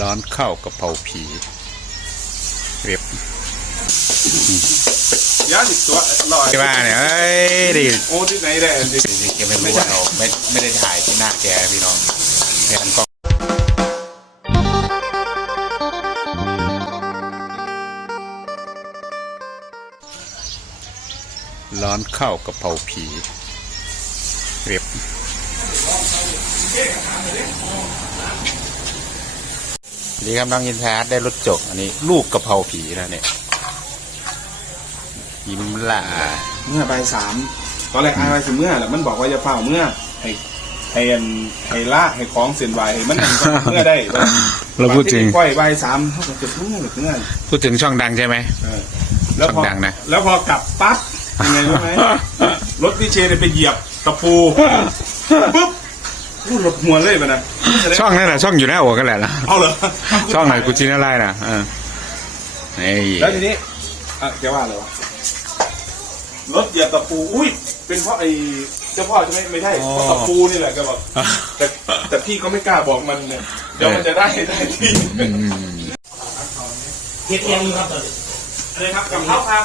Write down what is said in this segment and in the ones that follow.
ร้อนข้าวกะเพราผีเรียบยาสิบตัวลอยที่ว่าเนี่ยเอ้ยดิโอ้ที่ไหนได้ดิแกไม่รู้ว่าเราไม่ไม่ได้ถ่ายที่หน้าแกพี่น้องแกมันก็ร้อนข้าวกะเพราผีเรียบ ดีครับน้องยินแพทได้รถจก อันนี้ ลูกกะเพราผีนะเนี่ยยิ้มหล่าเมื่อใบายสามตอนแรกอายไปถึงเมื่อแหละมันบอกว่าจะเฝ้าเมื่อให้ให้อันให้ลากให้คล้องเส้นไหวให้มันนั่นก็เมื่อได้เราพูดถึงปล่อยใบายสามเขาก็จะเมื่อหรือเมื่อพูดถึงช่องดังใช่ไหมเออแล้วพอดังนะแล้วพอกลับปั๊บยังไงรู้ไหมรถพี่เชนไปเหยียบตะปูปุ๊บ พูดรถหัวเลยมันนะช่องนั่นแหละช่องอยู่หน้าหัวกันแหละนะเอาเหรอช่องไหนกูจีน่าไล่นะเออนี่แล้วทีนี้อะแกว่าอะไรวะรถเหยียบตะปูอุ้ยเป็นเพราะไอ้เจ้าพ่อใช่ไหมไม่ใช่เพราะตะปูนี่แหละแกบอกแต่แต่พี่ก็ไม่กล้าบอกมันเนี่ยเดี๋ยวมันจะได้ได้ที่เฮ็ดเองครับตอนนี้อะไรครับกับข้าวครับ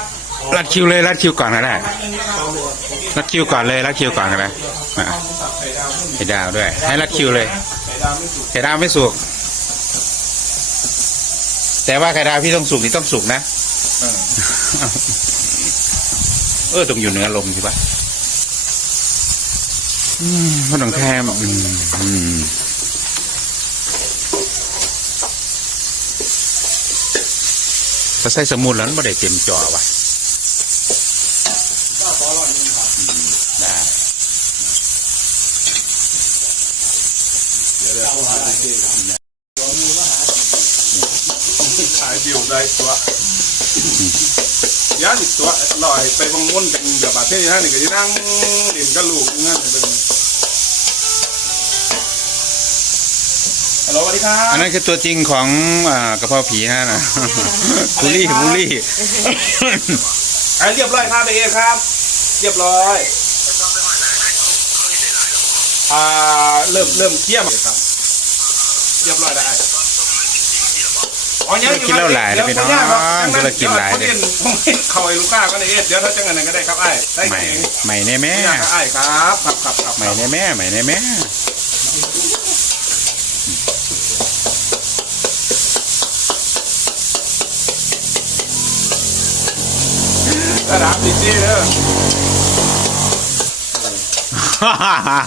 รัดคิวเลยรัดคิวก่อนก็ได้รัดคิวก่อนเลยรัดคิวก่อนก็ได้ไข่ดาวด้วย ให้รัดคิวเลยไข่ดาวไม่สุก แต่ว่าไข่ดาวพี่ต้องสุกนี่ต้องสุกนะเออต้องอยู่เหนือลมใช่ปะมันต้องแค่อืมอืมถ้าใส่สมุนแล้วมันไม่ได้เต็มจอว่ะอืมได้ ขาย บิวได้ตัวยาสิบตัวลอยไปบางม้วนเป็นเดี๋ยวบาดเท่านี่ก็จะนั่งเล่นกับลูกเงี้ยเป็นฮัลโหลสวัสดีครับอันนั้นคือตัวจริงของอ่ากระเพราผีนะนะบูลลี่บูลลี่อะเรียบร้อยครับเอครับ เรียบร้อยอ่าเริ่มเริ่มเที่ยมครับ เรียบร้อยได้อ๋อยังอยู่ กินเหล้าหลายเลยพี่น้องดี๋วผมธุรกิจหลายเลยดี๋วผมเห็นเขาไอ้ลูกค้าก็เลยเอ๊ะเดี๋ยวถ้าจังไงก็ได้ครับไอ้ได้ใหม่เองใหม่ในแม่ไม่อยากให้ไอ้ครับครับครับครับใหม่ในแม่ใหม่ในแม่ระดับดีจีเด้อ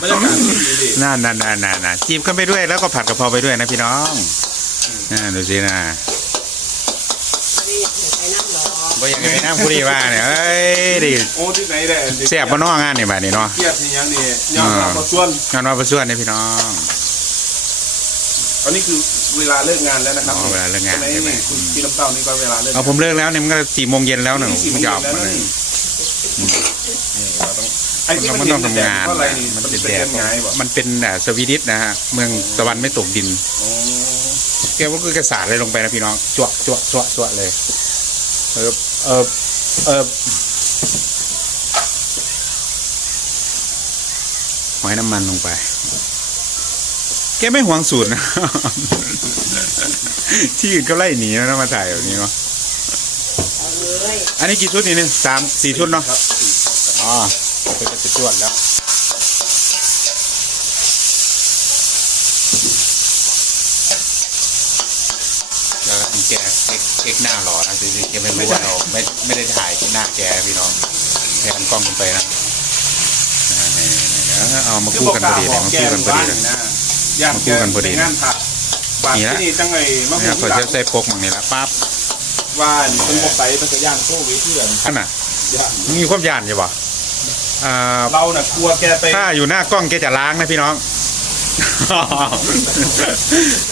บรรยากาศดีดีน่าน่าน่าน่าน่าจีบเข้าไปด้วยแล้วก็ผัดกะเพราไปด้วยนะพี่น้อง น่าดูสินะบ่อยังไงน้ำผู้ดีว่าเนี่ยเอ้ยดิโอ้ที่ไหนได้แซ่บบ่น้องานนี่บัดนี้เนาะเกียบที่ยังนี่ยอมรับประชวนงานว่าประชวนเนี่ยพี่น้องตอนนี้คือเวลาเลิกงานแล้วนะครับอ๋อเวลาเลิกงานใช่ไหมใช่ไหมนี่คุณพี่น้ำเต้านี่ก็เวลาเลิกเอาผมเลิกแล้วเนี่ยมันก็สี่โมงเย็นแล้วหนึ่งสี่โมมันงจะเย็ออกนแล้วมานะเลยนี่เราต้องไอ้ที่มัมันนต้องเห็นทำงานเพราะอะไรนะนี่มันมันเป็นเป็นแดดไงบอกมันเป็นอ่าสวีดิชนะฮะเมืองตะวันไม่ตกดินโอ้ แกก็คือกระสาดเลยลงไปนะพี่น้องจวกจวกจวกจวกเลยเออเออเออหอยน้ำมันลงไป แกไม่หวงสูตรนะ ที่อื่นก็ไล่หนีแล้วมาถ่ายแบบนี้เนาะอันนี้กี่ชุดนี่เนี่ยสามสี่ชุดเนาะครับอ๋อไปก็จะจวดแล้ว แล้วก็แกเช็คเช็คหน้าหล่อนะจริงๆแกไม่รู้ว่าเราไม่ไม่ได้ถ่ายที่หน้าแกพี่น้องแกหันกล้องลงไปนะอ่านี่ๆๆเอามาคือคู่บอกกันกพอล่าวดีบเลอยกมาแกคู่กันพอบ้าดีนเลยนะย่างมาคู่กันพอดีไปงานผักบาทนี่ละที่นี่จังไงมานี่นะขอหูเชือกใส่ปกมั่งนี่ละปั๊บว่าเป็นบกไตเป็นกระย่างโค้วิเพื่อนอันน่ะย่างมีความยานอยู่ป่ะอ่า เราน่ะกลัวแกไปถ้าอยู่หน้ากล้องแกจะล้างนะพี่น้อง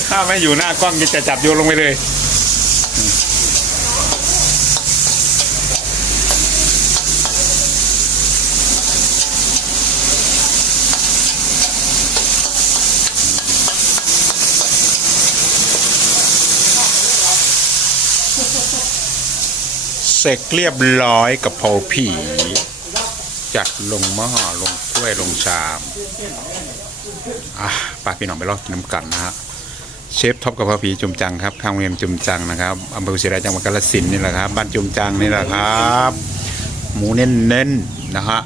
ถ้าไม่อยู่หน้ากล้องแกจะจับโยนลงไปเลย เสร็จเรียบร้อยกับเพาผี จัดลงหม้อลงถ้วยลงชามอะป้าพี่น้องไปรอกินน้ำกันนะฮะเชฟท็อปกับพระผีจุมจังครับข้างโรงเรียนจุมจังนะครับอำเภอศรีราชจังหวัดกาฬสินธุ์นี่แหละครับบ้านจุมจังนี่แหละครับ หมูเน้นๆนะฮะ